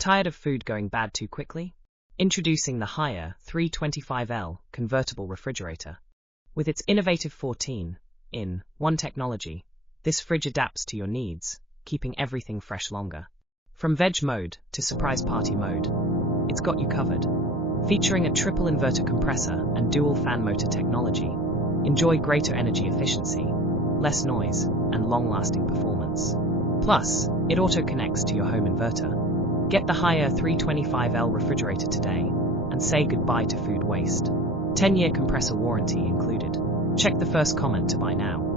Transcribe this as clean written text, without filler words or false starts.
Tired of food going bad too quickly? Introducing the higher 325L convertible refrigerator. With its innovative 14-in-1 technology, this fridge adapts to your needs, keeping everything fresh longer. From veg mode to surprise party mode, it's got you covered. Featuring a triple inverter compressor and dual fan motor technology, enjoy greater energy efficiency, less noise, and long-lasting performance. Plus, it auto-connects to your home inverter. Get the higher 325L refrigerator today and say goodbye to food waste. 10-year compressor warranty included. Check the first comment to buy now.